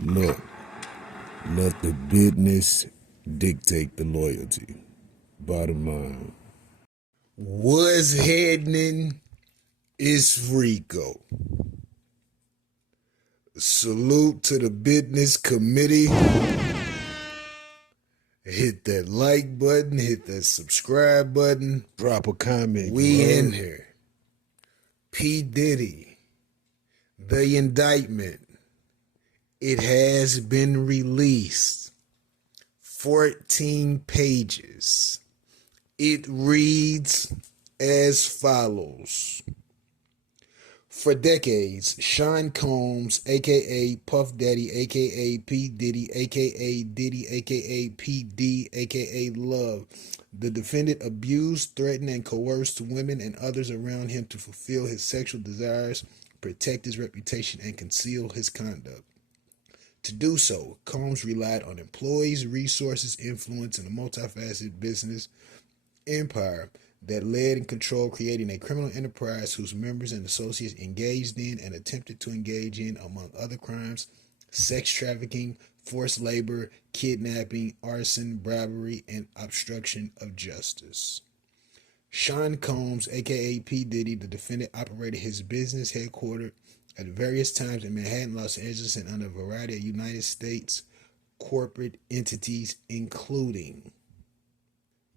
Look, let the business dictate the loyalty. Bottom line. What's happening? It's Rico. Salute to the business committee. Hit that like button, hit that subscribe button, Drop a comment. We in here. P. Diddy, the indictment. It has been released. 14 pages. It reads as follows. For decades, Sean Combs, aka Puff Daddy, aka P. Diddy, aka Diddy, aka PD, aka Love, the defendant abused, threatened, and coerced women and others around him to fulfill his sexual desires, protect his reputation, and conceal his conduct. To do so, Combs relied on employees, resources, influence, and a multifaceted business empire that led and controlled, creating a criminal enterprise whose members and associates engaged in and attempted to engage in, among other crimes, sex trafficking, forced labor, kidnapping, arson, bribery, and obstruction of justice. Sean Combs, aka P. Diddy, the defendant, operated his business headquartered at various times in Manhattan, Los Angeles, and under a variety of United States corporate entities, including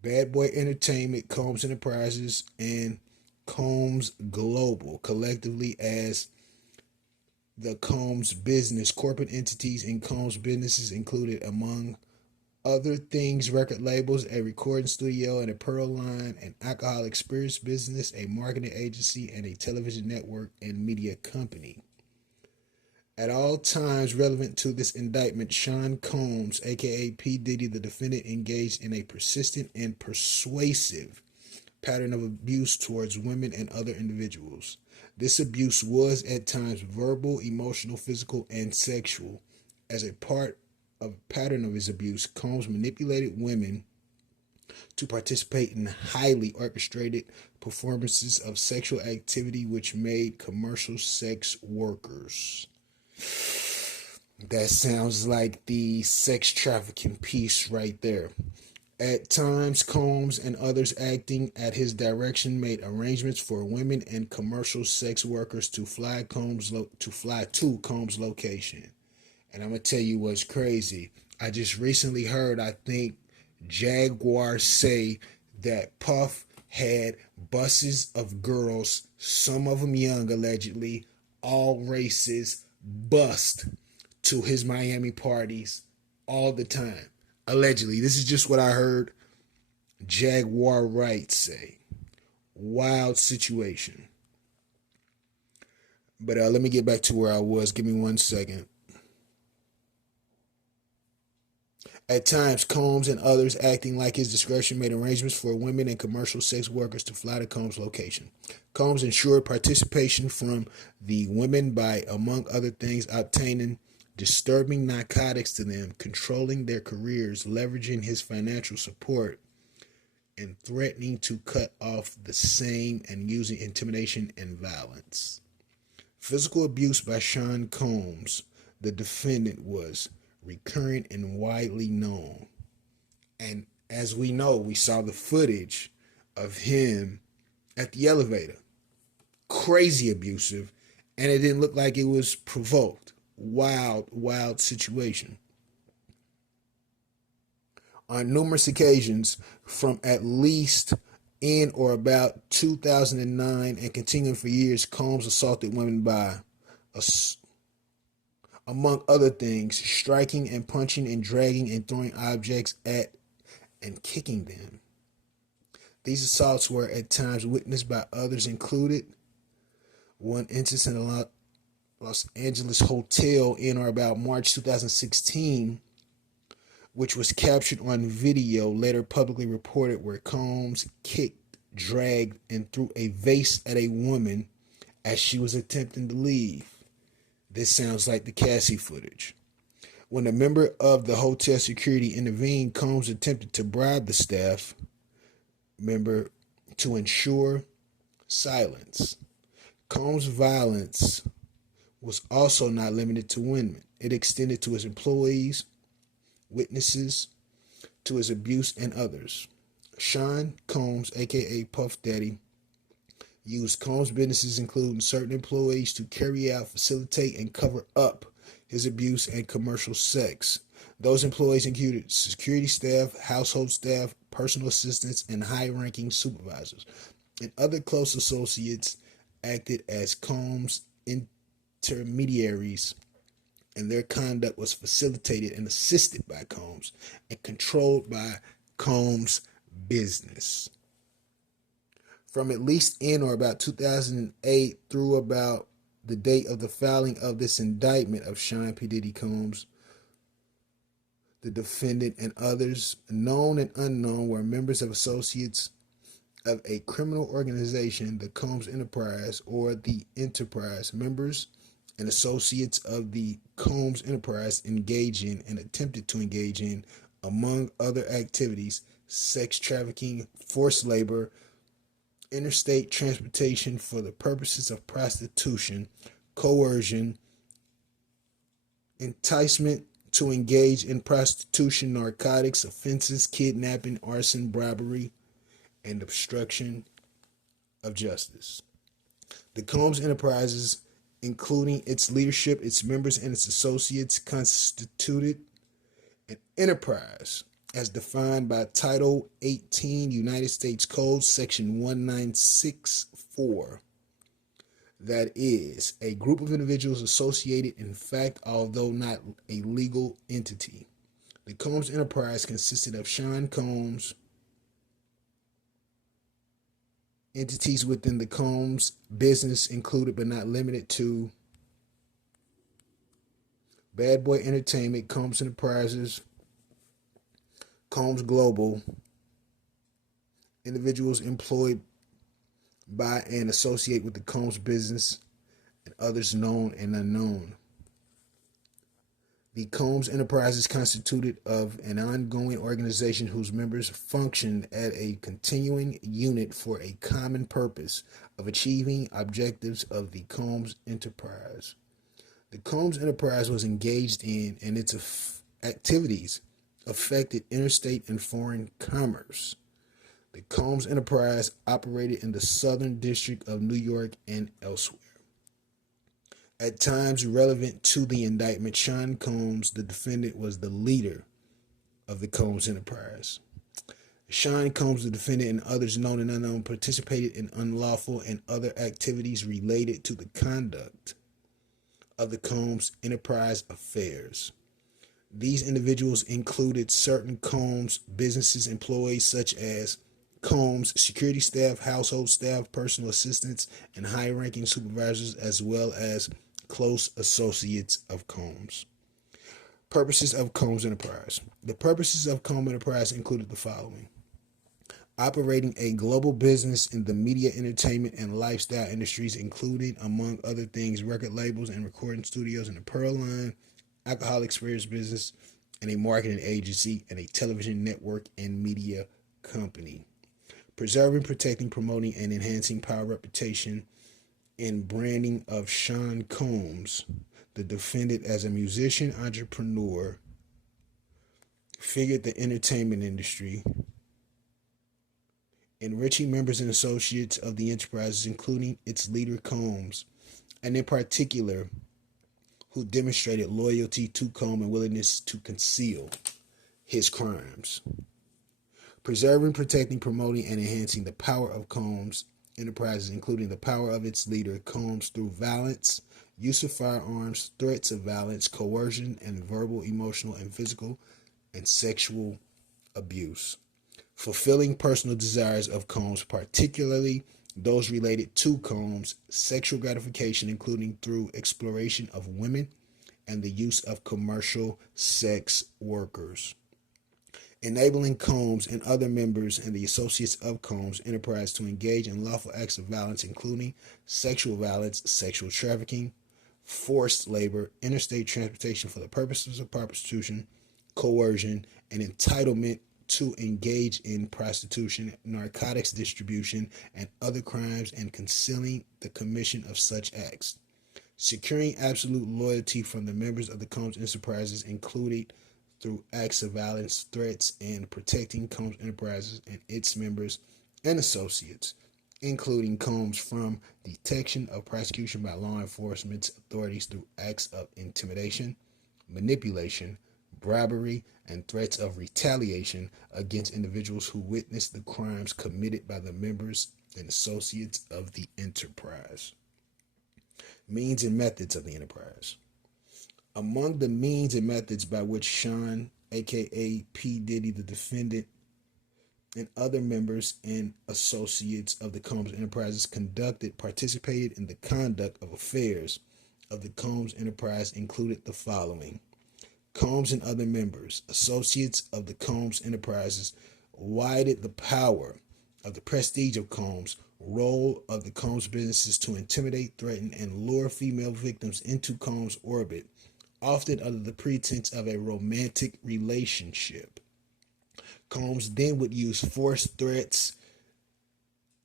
Bad Boy Entertainment, Combs Enterprises, and Combs Global, collectively as the Combs Business. Corporate entities in Combs businesses included, among other things, record labels, a recording studio, and a pearl line, an alcoholic spirits business, a marketing agency, and a television network and media company. At all times relevant to this indictment, Sean Combs, aka P. Diddy, the defendant, engaged in a persistent and persuasive pattern of abuse towards women and other individuals. This abuse was at times verbal, emotional, physical, and sexual. As a part of a pattern of his abuse, Combs manipulated women to participate in highly orchestrated performances of sexual activity which made commercial sex workers. That sounds like the sex trafficking piece right there. At times, Combs and others acting at his direction made arrangements for women and commercial sex workers to fly to Combs' location. And I'm gonna tell you what's crazy. I just recently heard, I think, Jaguar say that Puff had buses of girls, some of them young allegedly, all races, bust to his Miami parties all the time. Allegedly. This is just what I heard Jaguar Wright say. Wild situation. But let me get back to where I was. Give me 1 second. At times, Combs and others acting like his discretion made arrangements for women and commercial sex workers to fly to Combs' location. Combs ensured participation from the women by, among other things, obtaining disturbing narcotics to them, controlling their careers, leveraging his financial support, and threatening to cut off the same, and using intimidation and violence. Physical abuse by Sean Combs, the defendant, was recurrent and widely known. And as we know, we saw the footage of him at the elevator. Crazy abusive, and it didn't look like it was provoked. Wild situation. On numerous occasions, from at least in or about 2009 and continuing for years, Combs assaulted women by, among other things, striking and punching and dragging and throwing objects at and kicking them. These assaults were at times witnessed by others, included one instance in a Los Angeles hotel in or about March 2016, which was captured on video, later publicly reported, where Combs kicked, dragged, and threw a vase at a woman as she was attempting to leave. This sounds like the Cassie footage. When a member of the hotel security intervened, Combs attempted to bribe the staff member to ensure silence. Combs' violence was also not limited to women. It extended to his employees, witnesses to his abuse, and others. Sean Combs, aka Puff Daddy, used Combs' businesses, including certain employees, to carry out, facilitate, and cover up his abuse and commercial sex. Those employees included security staff, household staff, personal assistants, and high-ranking supervisors. And other close associates acted as Combs' intermediaries, and their conduct was facilitated and assisted by Combs and controlled by Combs' business. From at least in or about 2008 through about the date of the filing of this indictment of Sean P. Diddy Combs, the defendant, and others, known and unknown, were members of associates of a criminal organization, the Combs Enterprise, or the Enterprise. Members and associates of the Combs Enterprise engaged in and attempted to engage in, among other activities, sex trafficking, forced labor, interstate transportation for the purposes of prostitution, coercion, enticement to engage in prostitution, narcotics offenses, kidnapping, arson, bribery, and obstruction of justice. The Combs Enterprises, including its leadership, its members, and its associates, constituted an enterprise as defined by Title 18 United States Code, Section 1964. That is, a group of individuals associated in fact, although not a legal entity. The Combs Enterprise consisted of Sean Combs, entities within the Combs business included but not limited to Bad Boy Entertainment, Combs Enterprises, Combs Global, individuals employed by and associate with the Combs business, and others known and unknown. The Combs Enterprises constituted of an ongoing organization whose members functioned as a continuing unit for a common purpose of achieving objectives of the Combs Enterprise. The Combs Enterprise was engaged in, and its activities affected interstate and foreign commerce. The Combs Enterprise operated in the Southern District of New York and elsewhere. At times relevant to the indictment, Sean Combs, the defendant, was the leader of the Combs Enterprise. Sean Combs, the defendant, and others known and unknown participated in unlawful and other activities related to the conduct of the Combs Enterprise affairs. These individuals included certain Combs businesses employees such as Combs security staff, household staff, personal assistants, and high-ranking supervisors, as well as close associates of Combs. Purposes of Combs Enterprise. The purposes of Combs Enterprise included the following: operating a global business in the media, entertainment, and lifestyle industries, including, among other things, record labels and recording studios and apparel line, alcoholic spirits business, and a marketing agency, and a television network and media company. Preserving, protecting, promoting, and enhancing power, reputation, and branding of Sean Combs, the defendant, as a musician, entrepreneur, figured the entertainment industry, enriching members and associates of the enterprises, including its leader Combs, and in particular, who demonstrated loyalty to Combs and willingness to conceal his crimes. Preserving, protecting, promoting, and enhancing the power of Combs Enterprises, including the power of its leader Combs through violence, use of firearms, threats of violence, coercion, and verbal, emotional, and physical and sexual abuse. Fulfilling personal desires of Combs, particularly those related to Combs' sexual gratification, including through exploration of women and the use of commercial sex workers. Enabling Combs and other members and the associates of Combs Enterprise to engage in lawful acts of violence, including sexual violence, sexual trafficking, forced labor, interstate transportation for the purposes of prostitution, coercion, and entitlement to engage in prostitution, narcotics distribution, and other crimes, and concealing the commission of such acts. Securing absolute loyalty from the members of the Combs Enterprises included through acts of violence, threats, and protecting Combs Enterprises and its members and associates, including Combs from detection of prosecution by law enforcement authorities through acts of intimidation, manipulation, bribery, and threats of retaliation against individuals who witnessed the crimes committed by the members and associates of the enterprise. Means and methods of the enterprise. Among the means and methods by which Sean, aka P. Diddy, the defendant, and other members and associates of the Combs Enterprises participated in the conduct of affairs of the Combs Enterprise included the following. Combs and other members, associates of the Combs Enterprises, widened the power of the prestige of Combs, role of the Combs businesses to intimidate, threaten, and lure female victims into Combs' orbit, often under the pretense of a romantic relationship. Combs then would use force, threats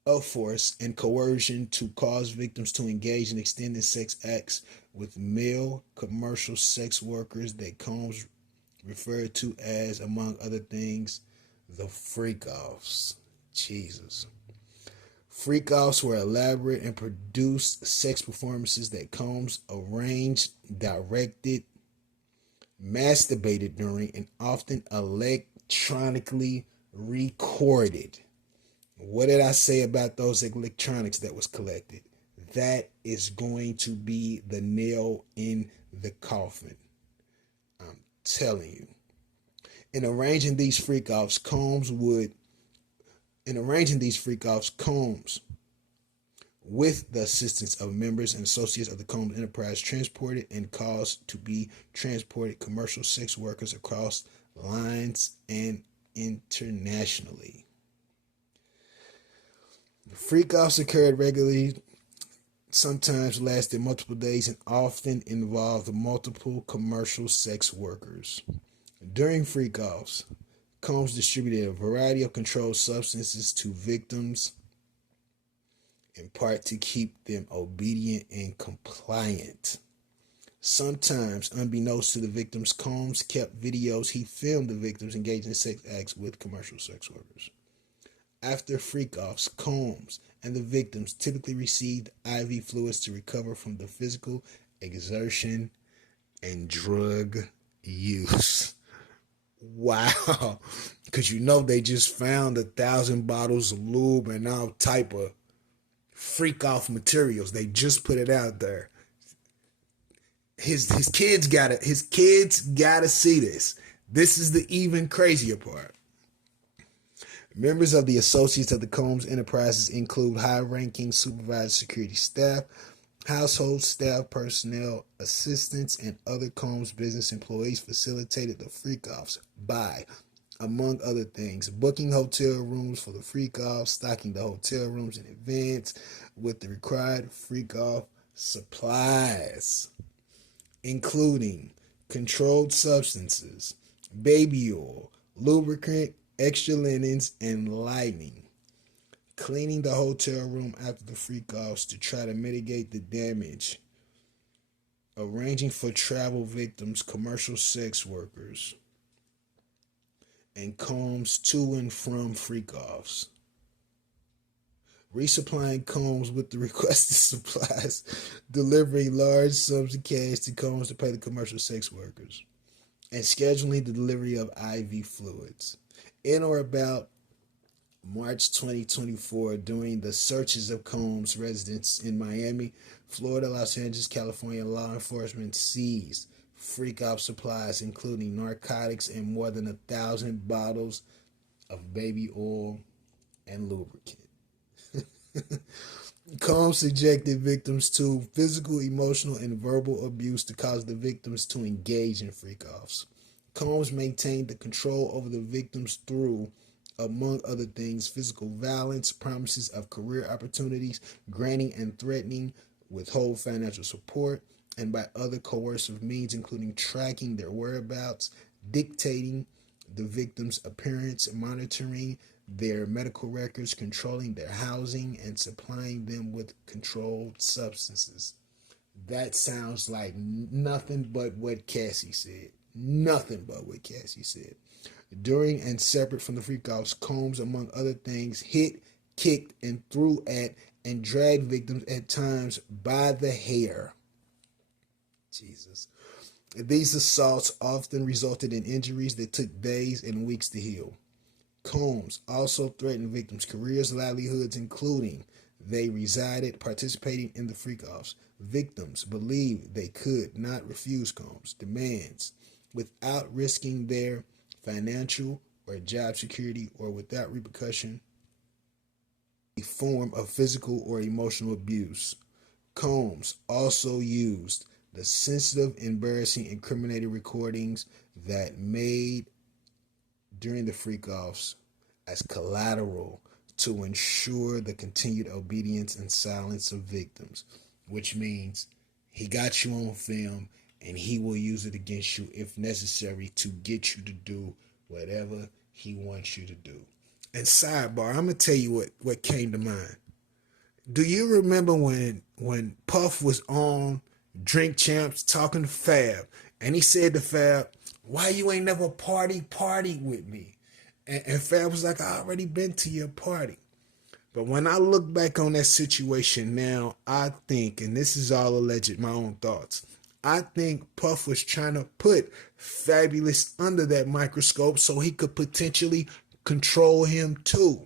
of force, and coercion to cause victims to engage in extended sex acts with male commercial sex workers that Combs referred to as, among other things, the freak-offs. Jesus. Freak-offs were elaborate and produced sex performances that Combs arranged, directed, masturbated during, and often electronically recorded. What did I say about those electronics that was collected? That is going to be the nail in the coffin. I'm telling you. In arranging these freak-offs, Combs, with the assistance of members and associates of the Combs Enterprise, transported and caused to be transported commercial sex workers across lines and internationally. Freak-offs occurred regularly, sometimes lasted multiple days, and often involved multiple commercial sex workers. During freak-offs, Combs distributed a variety of controlled substances to victims, in part to keep them obedient and compliant. Sometimes, unbeknownst to the victims, Combs kept videos he filmed the victims engaging in sex acts with commercial sex workers. After freak-offs, Combs and the victims typically received IV fluids to recover from the physical exertion and drug use. Wow. Because you know they just found 1,000 bottles of lube and all type of freak-off materials. They just put it out there. His kids gotta see this. This is the even crazier part. Members of the associates of the Combs Enterprises include high-ranking supervised security staff, household staff, personnel, assistants, and other Combs business employees facilitated the freak-offs by, among other things, booking hotel rooms for the freak-offs, stocking the hotel rooms in advance with the required freak-off supplies, including controlled substances, baby oil, lubricant, extra linens, and lighting. Cleaning the hotel room after the freak-offs to try to mitigate the damage. Arranging for travel victims, commercial sex workers, and Combs to and from freak-offs. Resupplying Combs with the requested supplies, delivering large sums of cash to Combs to pay the commercial sex workers, and scheduling the delivery of IV fluids. In or about March 2024, during the searches of Combs' residence in Miami, Florida, Los Angeles, California, law enforcement seized freak-off supplies, including narcotics and more than 1,000 bottles of baby oil and lubricant. Combs subjected victims to physical, emotional, and verbal abuse to cause the victims to engage in freak-offs. Combs maintained the control over the victims through, among other things, physical violence, promises of career opportunities, granting and threatening withhold financial support, and by other coercive means, including tracking their whereabouts, dictating the victim's appearance, monitoring their medical records, controlling their housing, and supplying them with controlled substances. That sounds like nothing but what Cassie said. Nothing but what Cassie said. During and separate from the freak-offs, Combs, among other things, hit, kicked, and threw at and dragged victims at times by the hair. Jesus. These assaults often resulted in injuries that took days and weeks to heal. Combs also threatened victims' careers, livelihoods, including they resided participating in the freak-offs. Victims believed they could not refuse Combs' demands without risking their financial or job security or without repercussion, a form of physical or emotional abuse. Combs also used the sensitive, embarrassing, incriminating recordings that made during the freak-offs as collateral to ensure the continued obedience and silence of victims, which means he got you on film and he will use it against you if necessary to get you to do whatever he wants you to do. And sidebar, I'm gonna tell you what came to mind. Do you remember when Puff was on Drink Champs talking to Fab, and he said to Fab, "Why you ain't never party with me?" And Fab was like, "I already been to your party." But when I look back on that situation now, I think, and this is all alleged, my own thoughts, I think Puff was trying to put Fabulous under that microscope so he could potentially control him too.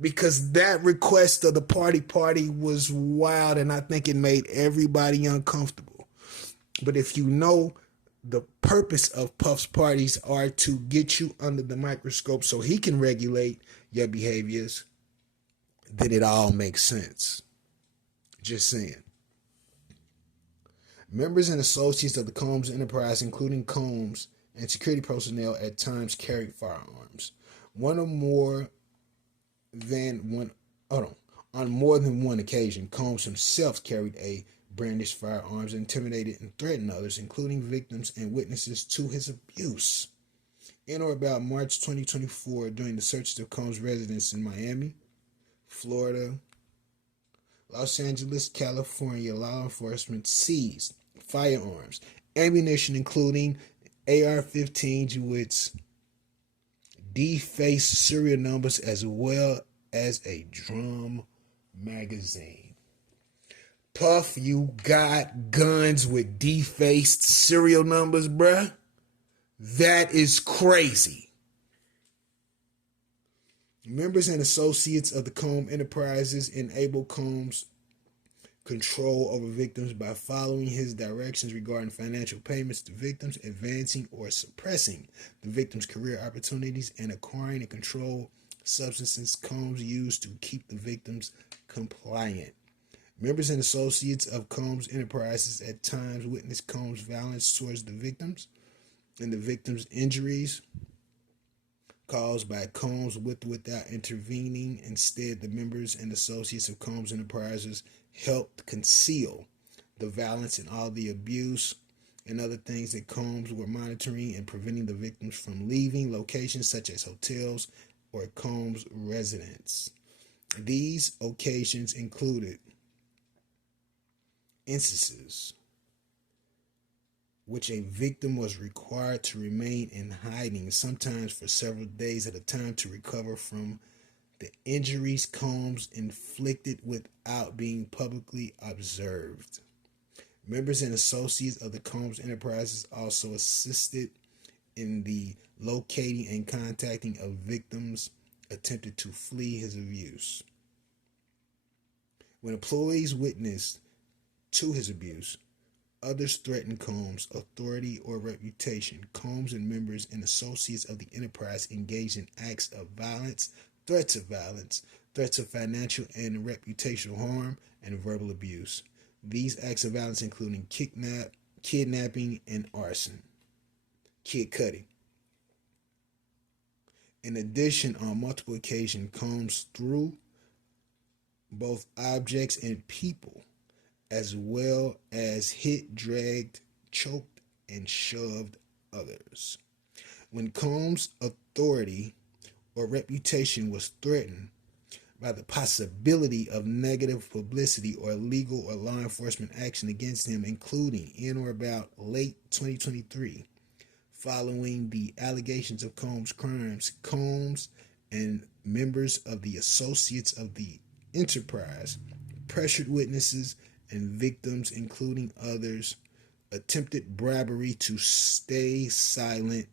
Because that request of the party was wild, and I think it made everybody uncomfortable. But if you know the purpose of Puff's parties are to get you under the microscope so he can regulate your behaviors, then it all makes sense. Just saying. Members and associates of the Combs enterprise, including Combs and security personnel, at times carried firearms. One or more than one, on more than one occasion, Combs himself carried a brandished firearms, intimidated and threatened others, including victims and witnesses to his abuse. In or about March 2024, during the search of Combs' residence in Miami, Florida, Los Angeles, California, law enforcement seized firearms, ammunition including AR-15s with defaced serial numbers, as well as a drum magazine. Puff, you got guns with defaced serial numbers, bruh? That is crazy. Members and associates of the Combs enterprises enable Combs' control over victims by following his directions regarding financial payments to victims, advancing or suppressing the victim's career opportunities, and acquiring and control substances Combs used to keep the victims compliant. Members and associates of Combs enterprises at times witnessed Combs' violence towards the victims and the victims' injuries caused by Combs with or without intervening. Instead, the members and associates of Combs enterprises helped conceal the violence and all the abuse and other things that Combs were monitoring and preventing the victims from leaving locations such as hotels or Combs' residence. These occasions included instances which a victim was required to remain in hiding, sometimes for several days at a time, to recover from the injuries Combs inflicted without being publicly observed. Members and associates of the Combs enterprises also assisted in the locating and contacting of victims attempted to flee his abuse. When employees witnessed to his abuse, others threatened Combs' authority or reputation. Combs and members and associates of the enterprise engaged in acts of violence, threats of financial and reputational harm, and verbal abuse. These acts of violence including kidnapping, and arson. Kid cutting. In addition, on multiple occasions, Combs threw both objects and people, as well as hit, dragged, choked, and shoved others. When Combs' authority or reputation was threatened, by the possibility of negative publicity or legal or law enforcement action against him, including in or about late 2023. Following the allegations of Combs' crimes, Combs and members of the Associates of the Enterprise pressured witnesses and victims, including others, attempted bribery to stay silent